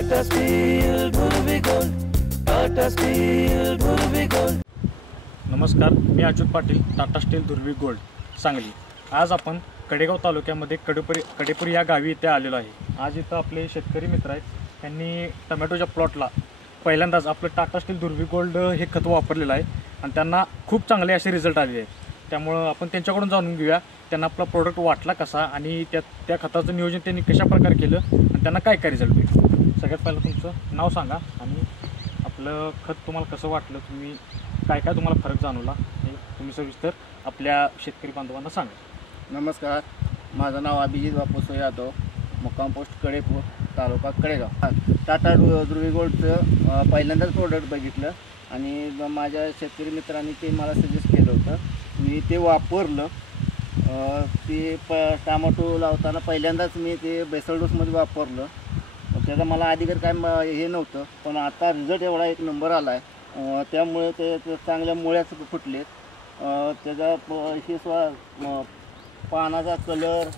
Tata steel ध्रुवी gold, Tata steel ध्रुवी gold. नमस्कार, मी Achyut Patil, Tata steel ध्रुवी gold Sangli. आज आपण कडेगाव तालुक्यामध्ये कडेपूर या गावी इथे आलेलो आहे। आज इथं आपले शेतकरी मित्र आहेत, त्यांनी टोमॅटोच्या प्लॉटला पहिल्यांदाच आपलं टाटा स्टील ध्रुवी गोल्ड हे खत वापरलेलं आहे आणि त्यांना खूप चांगले असे रिझल्ट आले आहेत। त्यामुळं आपण त्यांच्याकडून जाणून घेऊया त्यांना आपला प्रोडक्ट वाटला कसा आणि त्या खताचं नियोजन त्यांनी कशा प्रकारे केलं आणि त्यांना काय काय रिझल्ट भेटला। सगळ्यात पहिलं तुमचं नाव सांगा आणि आपलं खत तुम्हाला कसं वाटलं, तुम्ही काय काय तुम्हाला फरक जाणवला हे तुम्ही सविस्तर आपल्या शेतकरी बांधवांना सांगा। नमस्कार, माझं नाव अभिजित बापूसो यादव, मुक्काम पोस्ट कडेपूर, तालुका कडेगाव। टाटा ध्रुवी गोल्डचं पहिल्यांदाच प्रोडक्ट बघितलं आणि माझ्या शेतकरी मित्रांनी ते मला सजेस्ट केलं होतं। मी ते वापरलं। ते टमाटो लावताना पहिल्यांदाच मी ते बेसल डोसमध्ये वापरलं। त्याचा मला आधीकर काय हे नव्हतं, पण आता रिझल्ट एवढा एक नंबर आला आहे। त्यामुळे ते चांगल्या मुळ्याच फुटलेत। त्याचा हे पानाचा कलर,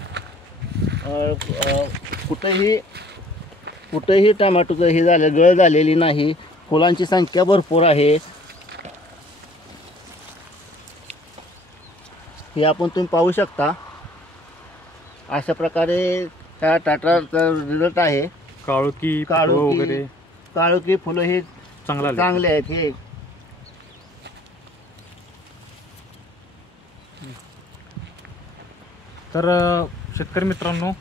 कुठेही टमाटोचं हे झालं, गळ झालेली नाही, फुलांची संख्या भरपूर आहे। हे आपण तुम्ही पाहू शकता, अशा प्रकारे ह्या टाटाचा रिझल्ट आहे। काळोखी फुलं हे चांगले आहेत। हे तर शेतकरी मित्रांनो,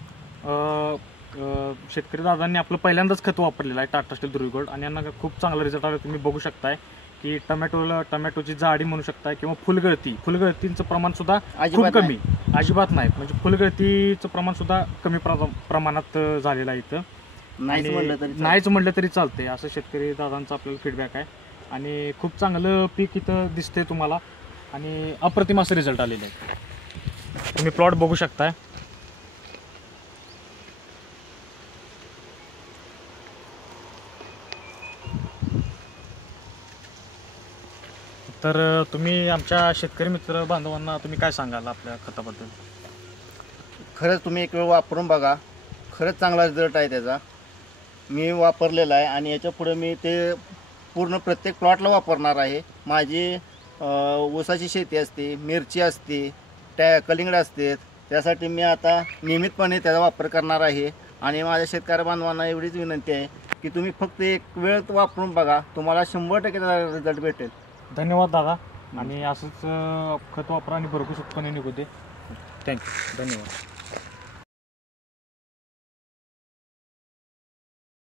शेतकरी दादांनी आपलं पहिल्यांदाच खत वापरलेलं आहे टाटा स्टील ध्रुवी गोल्ड आणि यांना खूप चांगला रिझल्ट आला। तुम्ही बघू शकताय की टमॅटोची जाडी म्हणू शकताय किंवा फुलगळतीचं प्रमाण सुद्धा खूप कमी, अजिबात नाही, म्हणजे फुलगळतीचं प्रमाण सुद्धा कमी प्रमाणात झालेलं आहे इथं। नाहीच म्हटलं तरी चालते असं शेतकरी दादांचा आपल्याला फीडबॅक आहे आणि खूप चांगलं पीक इथं दिसते तुम्हाला आणि अप्रतिम असं रिझल्ट आलेले आहे। तुम्ही प्लॉट बघू शकताय। तर तुम्ही आमच्या शेतकरी मित्र बांधवांना तुम्ही काय सांगाल आपल्या खताबद्दल? खरंच तुम्ही एक वेळ वापरून बघा, खरंच चांगला रिझल्ट आहे त्याचा। मी वापरलेला आहे आणि याच्या पुढे मी ते पूर्ण प्रत्येक प्लॉटला वापरणार आहे। माझी ऊसाची शेती असते, मिरची असते, कलिंगड असते, त्यासाठी मी आता नियमितपणे त्याचा वापर करणार आहे। आणि माझ्या शेतकरी बांधवांना एवढीच विनंती आहे की तुम्ही फक्त एक वेळ वापरून बघा, तुम्हाला 100% त्याचा रिझल्ट भेटेल। धन्यवाद दादा, आणि असंच खत वापरा आणि भरपूर उत्पन्न निघू दे। थँक्यू, धन्यवाद।